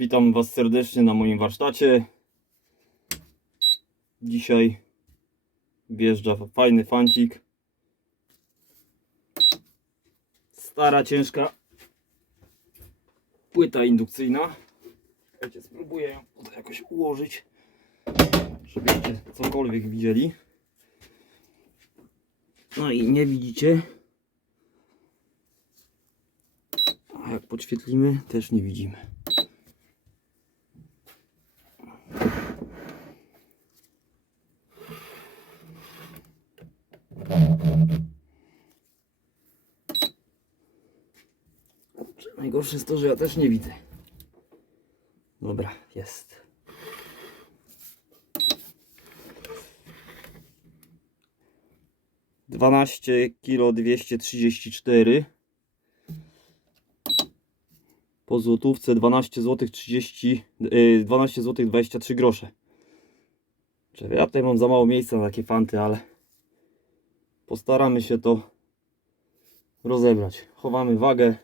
Witam Was serdecznie na moim warsztacie. Dzisiaj wjeżdża fajny fancik. Stara, ciężka płyta indukcyjna. Czekajcie, spróbuję ją tutaj jakoś ułożyć, żebyście cokolwiek widzieli. No i nie widzicie. A jak podświetlimy, też nie widzimy. Najgorsze jest to, że ja też nie widzę. Dobra, jest. Dwanaście kilo dwieście trzydzieści cztery. Po złotówce 12 zł 30 yy, 12 zł 23 grosze. Czekaj, ja tutaj mam za mało miejsca na takie fanty, ale postaramy się to rozebrać. Chowamy wagę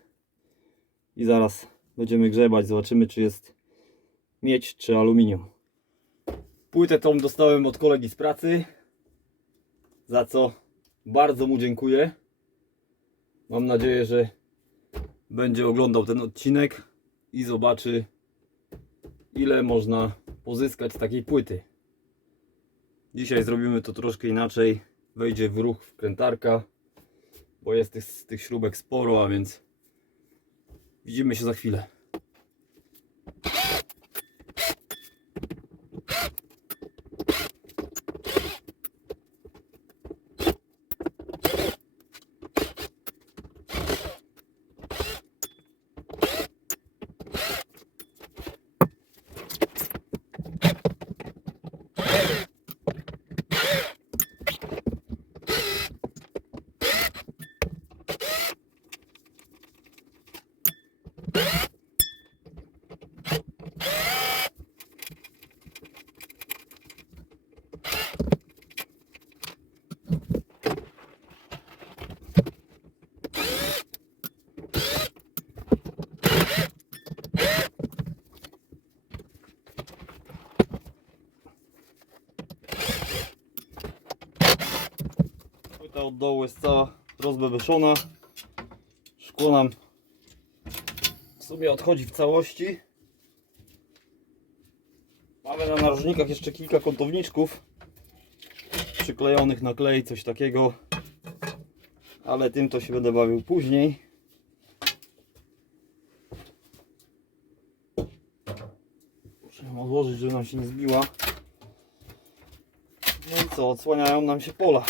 i zaraz będziemy grzebać. Zobaczymy, czy jest miedź, czy aluminium. Płytę tą dostałem od kolegi z pracy, za co bardzo mu dziękuję. Mam nadzieję, że będzie oglądał ten odcinek i zobaczy, ile można pozyskać z takiej płyty. Dzisiaj zrobimy to troszkę inaczej. Wejdzie w ruch wkrętarka, bo jest tych, tych śrubek sporo, a więc widzimy się za chwilę. Płyta od dołu jest cała rozbebeszona. Szkło nam w sumie odchodzi w całości. Mamy na narożnikach jeszcze kilka kątowniczków przyklejonych na klej, coś takiego. Ale tym to się będę bawił później. Muszę ją odłożyć, żeby nam się nie zbiła. No i co, odsłaniają nam się pola.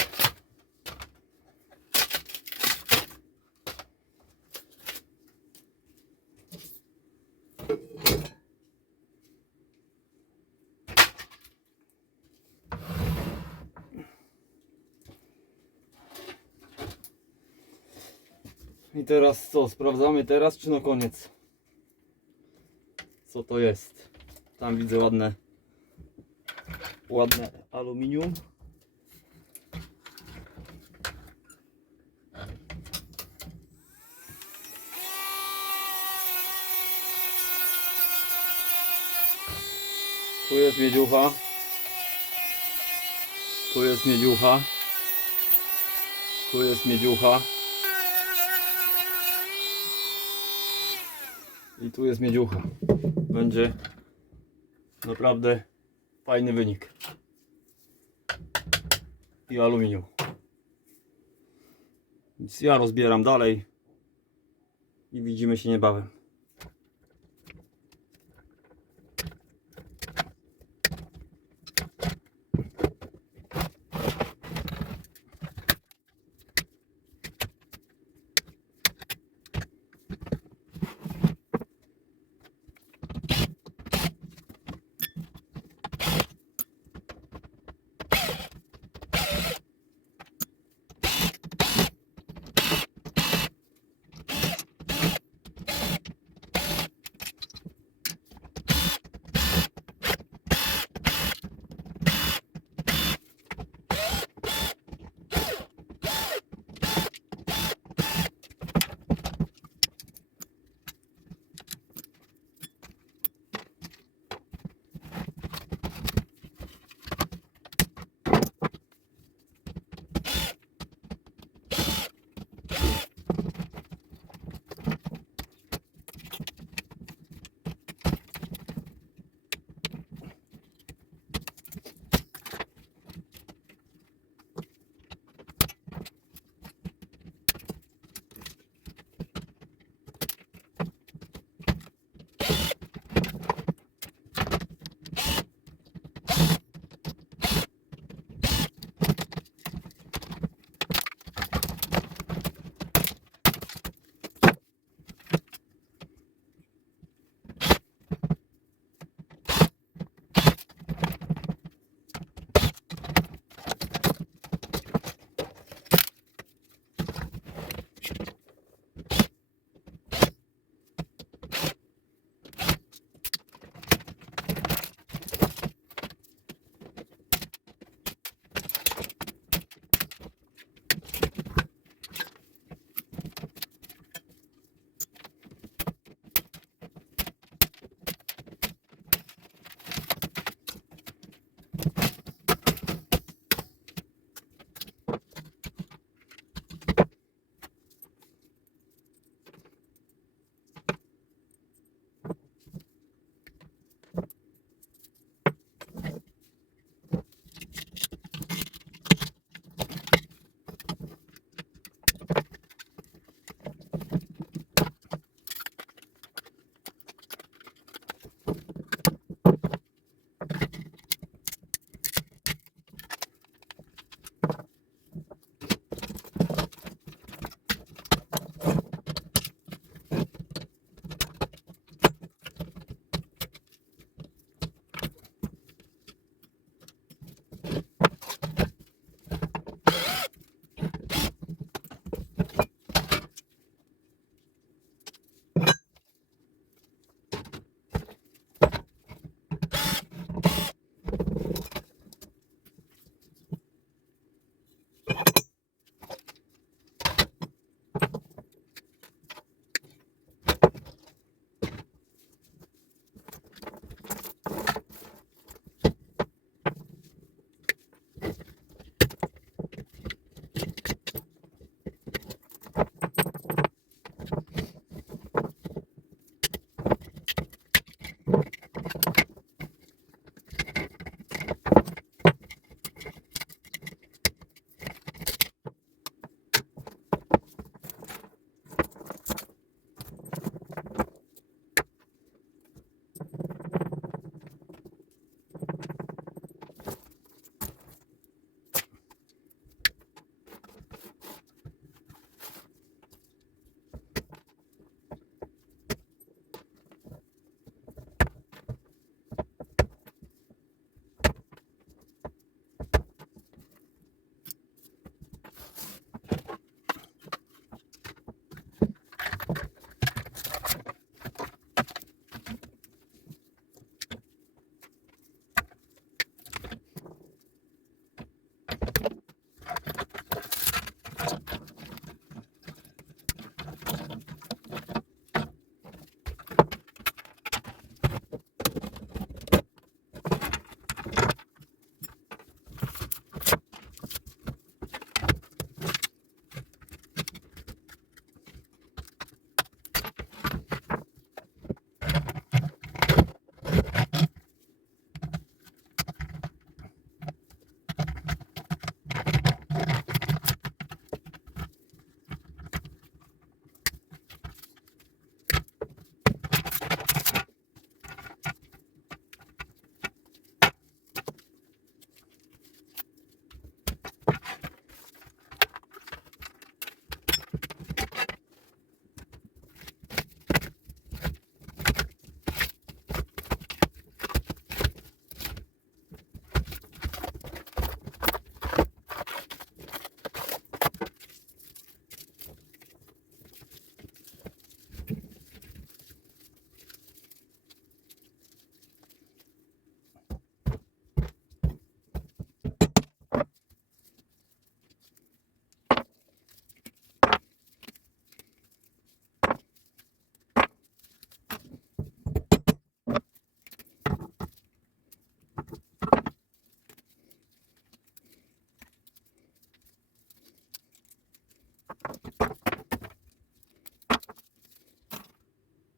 I teraz co? Sprawdzamy teraz czy na koniec? Co to jest? Tam widzę ładne ładne aluminium. Tu jest miedziucha. Tu jest miedziucha. Tu jest miedziucha. I tu jest miedziucha. Będzie naprawdę fajny wynik. I aluminium. Więc ja rozbieram dalej i widzimy się niebawem.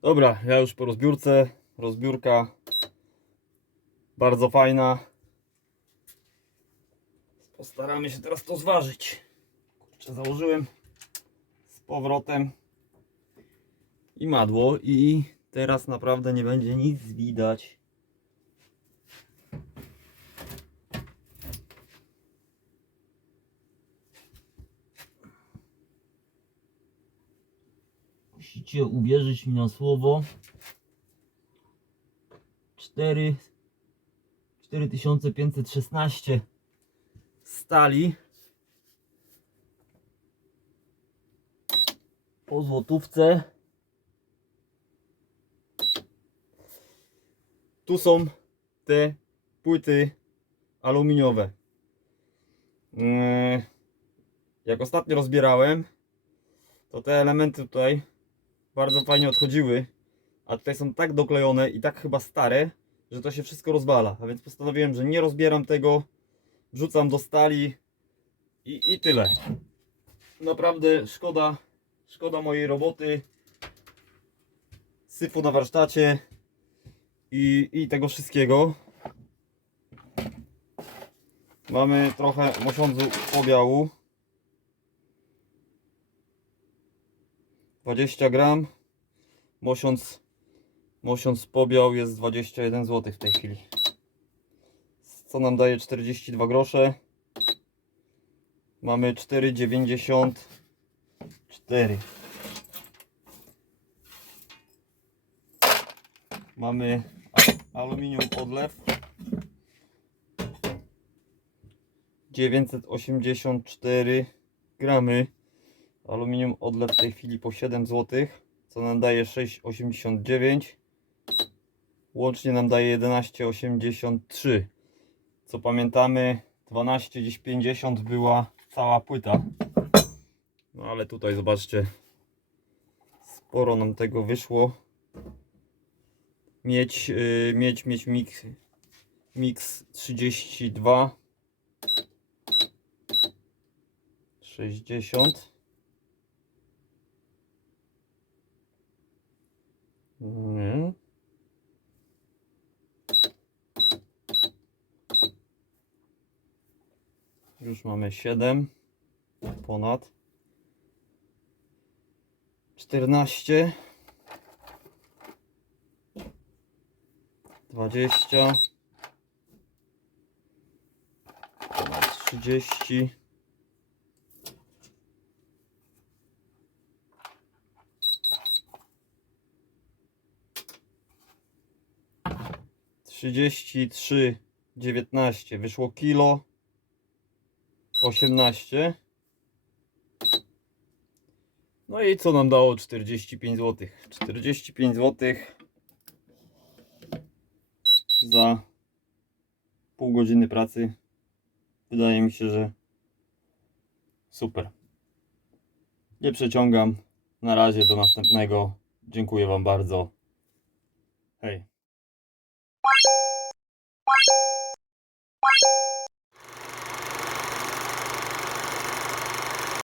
Dobra, ja już po rozbiórce. Rozbiórka bardzo fajna. Postaramy się teraz to zważyć. Kurczę, założyłem z powrotem i madło i teraz naprawdę nie będzie nic widać. Musicie uwierzyć mi na słowo. 4 4516 stali po złotówce. Tu są te płyty aluminiowe. Yy, Jak ostatnio rozbierałem, to te elementy tutaj bardzo fajnie odchodziły, a tutaj są tak doklejone i tak chyba stare, że to się wszystko rozwala. A więc postanowiłem, że nie rozbieram tego, wrzucam do stali i, i tyle. Naprawdę szkoda, szkoda mojej roboty, syfu na warsztacie i, i tego wszystkiego. Mamy trochę mosiądzu pobiału. 20 gram. Mosiąc, mosiąc pobiał jest 21 zł w tej chwili. Co nam daje 42 grosze. Mamy 4,94. Mamy aluminium odlew. 984 gramy. Aluminium odlew w tej chwili po 7 zł, co nam daje 6,89. Łącznie nam daje 11,83. Co pamiętamy, 12 dziś 50 była cała płyta. No ale tutaj zobaczcie, sporo nam tego wyszło. Mieć, yy, mieć, mieć mix, mix 32 60 Nie. Już mamy 7 ponad. 14 20 ponad 30 33 19 wyszło kilo 18 no i co nam dało 45 zł 45 zł za pół godziny pracy. Wydaje mi się, że super. Nie przeciągam. Na razie do następnego. Dziękuję wam bardzo. Hej